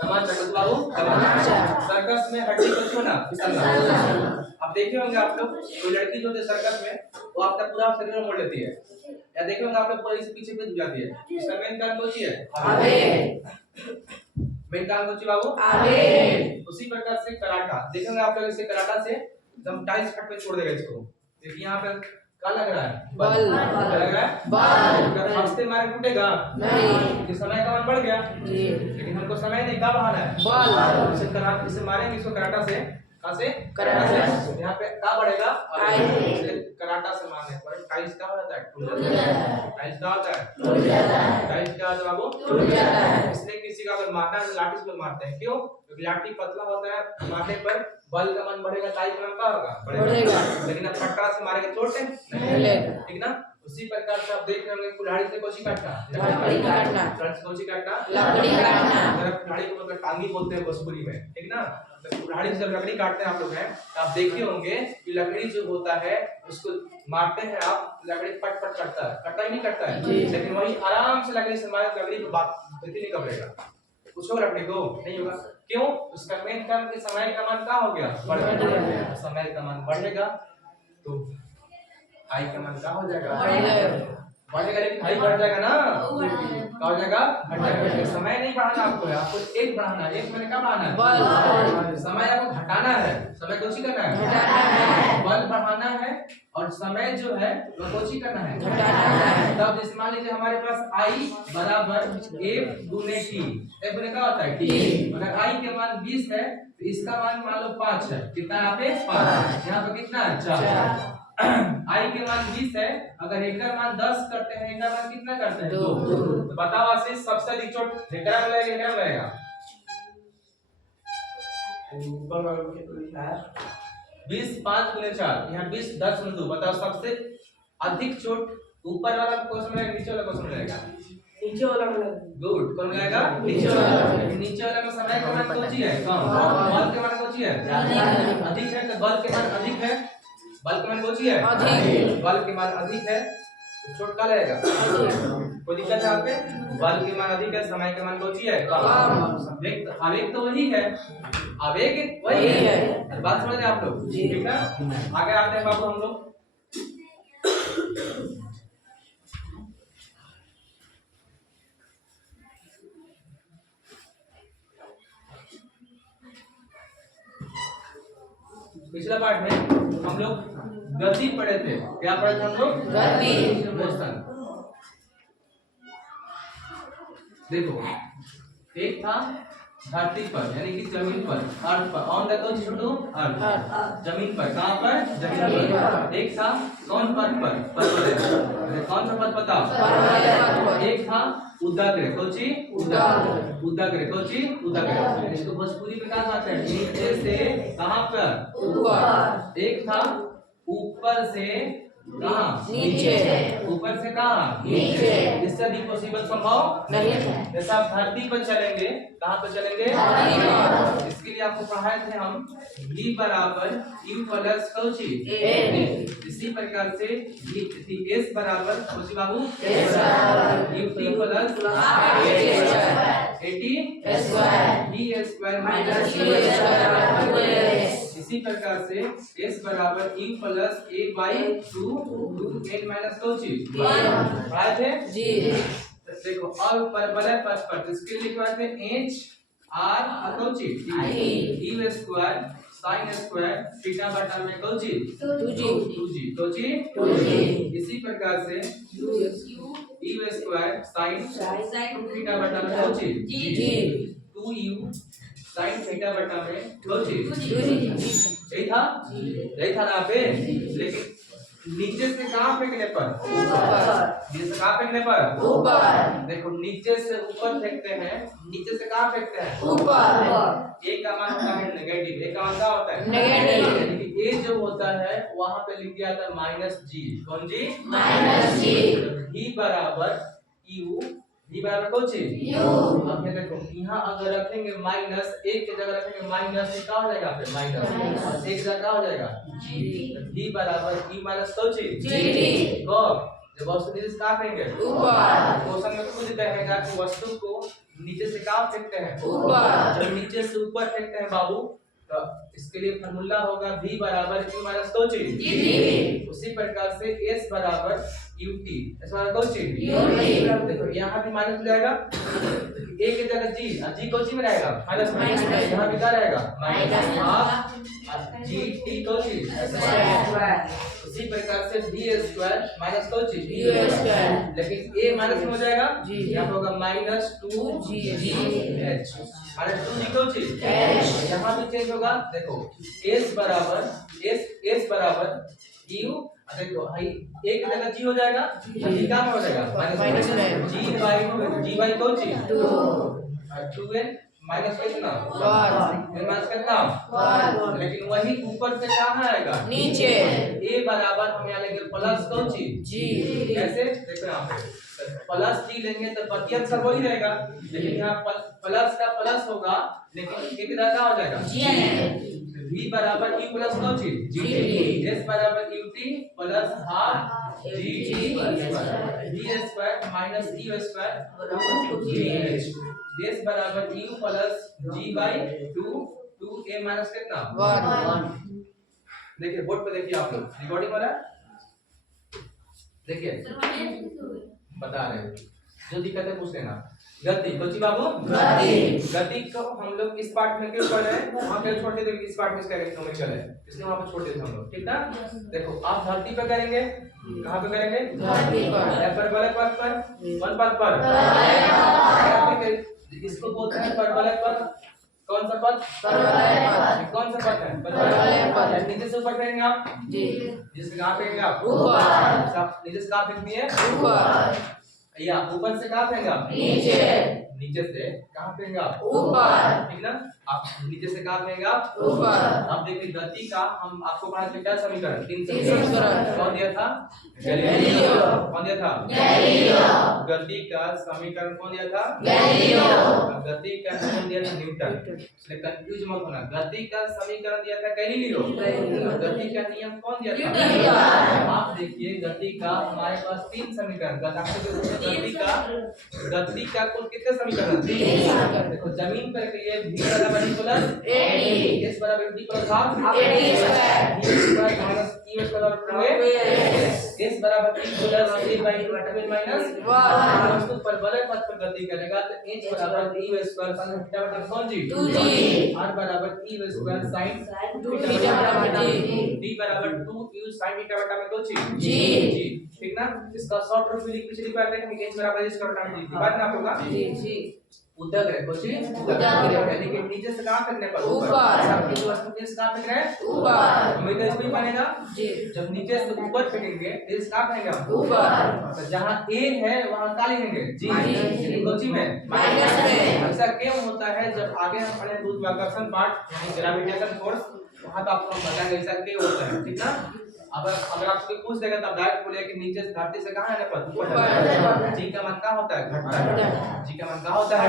समांतर बाबू सर्कस में हड्डी को छूना फिसलना। अब देखे होंगे आप लोग कोई लड़की जो होती है सर्कस में वो अपना पूरा शरीर मोड़ लेती है, या देखे होंगे आप लोग पूरी से पीछे झुक जाती है। इसका मेन कारण कौन सी है? मेन कारण कौन सी बाबू? उसी प्रकार से कराटा देखेंगे आप लोग, इसे कराटा से एकदम टाइट फट पे छोड़ देगा इसको। देखिए यहाँ पे क्या लग रहा है? बल लग रहा है। अगर हंसते मारे टूटेगा नहीं, कि समय का मान बढ़ गया जी, लेकिन हमको समय नहीं का बहाना है बल। इसे कराटा, इसे मारेंगे इसको कराटा से, कहां से? कराटा से। यहाँ पे का बढ़ेगा? कराटा से मारने पर टाइल्स का हो जाता है? टूट जाता है। टाइल्स का होता है? टूट जाता है। टाइल्स का होता है बाबू? टूट जाता है। इसलिए किसी का अगर मारना है लाठी से मारते हैं, क्यों? क्योंकि लाठी पतला होता है, मारने पर बल का मान बढ़ेगा, टाइल्स का मान का होगा? बढ़ेगा। लेकिन अब फटका से मारेंगे चोट नहीं लगेगा, ठीक ना? उसी प्रकार से आप देख रहे होंगे कुल्हाड़ी से कोची काटना, लकड़ी काटना, कोची काटना, लकड़ी काटना। अगर कुल्हाड़ी को मतलब टांगी बोलते हैं भोजपुरी में, ठीक ना? तो कुल्हाड़ी से जब लकड़ी काटते हैं आप लोग हैं, तो आप देखे होंगे कि लकड़ी जो होता है उसको मारते हैं आप, लकड़ी फट फट करता है, कटा ही नहीं करता है, लेकिन वही आराम से लकड़ी से मारे लकड़ी को बात नहीं कपड़ेगा, कुछ और लकड़ी को नहीं होगा। क्यों? उसका मेन कारण कि समय का मान क्या हो गया? बढ़ गया। समय का मान बढ़ेगा तो आई का मान क्या हो जाएगा? बढ़ेगा, लेकिन आई बढ़ जाएगा ना, क्या हो जाएगा? बढ़ जाएगा। समय नहीं बढ़ाना आपको, आपको एक बढ़ाना है। एक मैंने क्या बढ़ाना है? समय आपको घटाना है। समय कोची करना है? घटाना है। बल बढ़ाना है और समय जो है वो कोची करना है? घटाना है। तब जैसे मान लीजिए हमारे पास आई बराबर F गुने T, F गुने क्या होता है? T। अगर आई के मान 20 है तो इसका मान मान लो 5 है। कितना यहाँ पे? 5। यहाँ पे कितना है? 4। आई के मान 20 है, अगर एक का मान 10 करते हैं, एक का मान कितना करते हैं? 2। तो बताओ आशीष सबसे अधिक चोट एकरा में लगेगा, एकरा में लगेगा? ऊपर वाला कितना लिखा है? 20 5 गुने 4, यहाँ 20 10 गुने 2। बताओ सबसे अधिक चोट ऊपर वाला क्वेश्चन में नीचे वाला क्वेश्चन में लगेगा? नीचे वाला में लगेगा। गुड, कौन लगेगा? नीचे वाला। नीचे वाला में समय का मान कौन सी है? कम। बल के मान कौन सी है? अधिक है। तो बल के मान अधिक है, बल के मान कौन सी है? अधिक। बल के मान अधिक है तो चोट का लगेगा? कोई दिक्कत है यहाँ पे? बल के मान अधिक है, समय के मान कौन सी है? कम। आवेग तो वही है, आवेग वही है। बात समझ रहे आप लोग? ठीक है, आगे आते हैं बाबू हम लोग। पिछला पार्ट में हम लोग गति पढ़े थे। क्या पढ़े थे हम लोग? गति, मोशन। देखो एक था धरती पर यानी कि जमीन पर, अर्थ पर, ऑन द अर्थ, जमीन पर। कहां पर? जमीन पर। एक था कौन पद पर? पर्वत। कौन सा पद बताओ? एक था उदग्र, कोची? उदग्र, कोची? उदग्र। इसको भोजपुरी में कहा जाता है नीचे से कहां पर? ऊपर। एक था ऊपर से कहां? नीचे। ऊपर से कहां? नीचे। इससे अधिक पॉसिबल संभव नहीं है। जैसे आप धरती पर चलेंगे, कहां पर चलेंगे? इसके लिए आपको पढ़ाए थे हम v बराबर u प्लस कोची a। इसी प्रकार से s बराबर कोची बाबू? s बराबर ut plus at square v square minus u square. इसी प्रकार से s बराबर u plus a by 2 n minus Kochi पढ़ाए थे जी। देखो और परवलय पद पर इसके लिखवा थे h r Kochi u square sin square theta बटा में कोची 2g कोची 2g। इसी प्रकार से u स्क्वायर sin थीटा बटा में Kochi g 2u sin theta बटा में कोची। यही था ना पे। लेकिन नीचे से कहां फेंकने पर? ऊपर। नीचे से कहां फेंकने पर? ऊपर। देखो नीचे से ऊपर फेंकते हैं, नीचे से कहां फेंकते हैं? ऊपर। ए का मान होता है नेगेटिव, ए का मान क्या होता है? नेगेटिव। ए जो होता है वहां पे लिख दिया था माइनस जी। कौन जी? माइनस जी। v बराबर u, v बराबर कौन सी? u। अब ये देखो यहाँ अगर रखेंगे माइनस, एक की जगह रखेंगे माइनस, ये क्या हो जाएगा? पे माइनस, और एक जगह क्या हो जाएगा? v बराबर e माइनस कौन सी? कब? जब वस्तु दिशा कहां कहेंगे? ऊपर। क्वेश्चन में खुद कहेगा कि वस्तु को नीचे से कहाँ फेंकते हैं? ऊपर। जब नीचे से ऊपर फेंकते हैं बाबू, तो इसके लिए फार्मूला होगा v बराबर q माइनस दो चीज। उसी प्रकार से s बराबर ut, s बराबर कौन चीज? देखो यहाँ भी माइनस हो जाएगा, a की जगह g, और g कौन सी में रहेगा? माइनस में। यहाँ भी क्या रहेगा? माइनस हाफ g t कौन चीज? उसी प्रकार से v स्क्वायर माइनस कौन चीज? लेकिन a माइनस में हो जाएगा, यहाँ होगा माइनस 2gh, माइनस 2g कौन चीज? यहाँ भी चेंज होगा, देखो s बराबर u, देखो a की जगह g हो जाएगा, g क्या में हो जाएगा? माइनस में। g बाई कौन चीज? 2n माइनस कितना? 1 माइनस कितना? लेकिन वही ऊपर से कहाँ आएगा? नीचे। a बराबर हम यहाँ लेंगे प्लस कौन चीज? g। कैसे? देखो यहाँ पे प्लस g लेंगे तो प्रत्येक सब वही रहेगा, लेकिन यहाँ प्लस का प्लस होगा, लेकिन के किधर क्या हो जाएगा? g। v बराबर u प्लस कौन चीज? g। s बराबर ut plus half g square minus u square gh। s बराबर u plus g by 2a minus कितना? 1। देखिए बोर्ड पे देखिए, आप लोग रिकॉर्डिंग हो रहा है, देखिए बता रहे हैं, जो दिक्कत है पूछ लेना। गति कोची बाबू? गति को हम लोग इस पार्ट में क्यों पढ़ रहे हैं? वहां पे छोटे थे, इस पार्ट में इसका इकोनॉमिकल है, इसलिए वहां पे छोटे थे हम लोग, ठीक ना? देखो आप धरती पे करेंगे, कहां पे करेंगे? धरती पर। या परवलय पथ पर, वन पथ पर, इसको बोलते हैं परवलय पथ। कौन सा पथ? परवलय पथ। कौन सा पथ है? परवलय पथ। नीचे से ऊपर फेंकेंगे आप जी, नीचे से कहां फेंकेंगे आप? ऊपर। नीचे से कहां फेंकनी है? ऊपर। या ऊपर से कहां फेंकेंगे आप? नीचे। नीचे से कहां फेंकेंगे आप? ऊपर, ठीक ना? आप नीचे से कहां फेंकेंगे आप? ऊपर। अब देखिए गति का हम आपको पढ़ा थे क्या समीकरण? 3 समीकरण। कौन दिया था? गैलीलियो। कौन दिया था? गैलीलियो। गति का समीकरण कौन दिया था? गैलीलियो। गति का नियम दिया था न्यूटन, इसलिए कंफ्यूज मत होना। गति का समीकरण दिया था गैलीलियो, गति का नियम कौन दिया था? न्यूटन। आप देखिए गति का हमारे पास 3 समीकरण, गति का कुल कितने समीकरण? 3। देखो जमीन पर के लिए v बराबर प्लस s बराबर t plus half square minus e बराबर 2 s बराबर t plus a by 2 minus 1। तो परवलय पथ पर गति करेगा तो h बराबर e स्क्वायर sin थीटा बटा कौन जी? 2g। r बराबर e स्क्वायर sin थीटा बटा d बराबर 2u sin थीटा बटा में 2g जी, ठीक ना? इसका शॉर्ट रूप लिख पिछली बार देखा h बराबर इस बटा में d बात ना होगा जी। उदक है कोची उदक यानी कि नीचे से कहां फेंकने पर? ऊपर। सब इस वस्तु के कहां फेंक रहे हैं? ऊपर। हमें तो इसमें बनेगा जी, जब नीचे से ऊपर फेंकेंगे इस कहां फेंकेंगे? ऊपर। तो जहां a है वहां का लिखेंगे जी, यानी कोची में? माइनस में। ऐसा क्यों होता है? जब आगे हम पढ़े गुरुत्वाकर्षण पार्ट यानी ग्रेविटेशन फोर्स, वहां तो आपको हम बताएंगे ऐसा क्यों होता है, ठीक ना? अगर आपसे पूछ देगा तब डायरेक्ट बोलेगा कि नीचे से धरती से कहां आने पर? ऊपर। जी का मन कहां होता है? घटता है। जी का मन कहां होता है?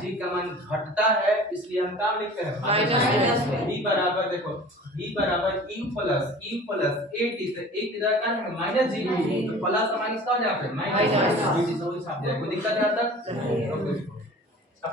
जी का मन घटता है, इसलिए हम कहां लिखते हैं? माइनस में। v बराबर देखो v बराबर u प्लस at, तो a किधर का है? माइनस g, तो प्लस और माइनस का हो जाएगा? माइनस। जी, तो वही साफ जाएगा, कोई दिक्कत है अब तक?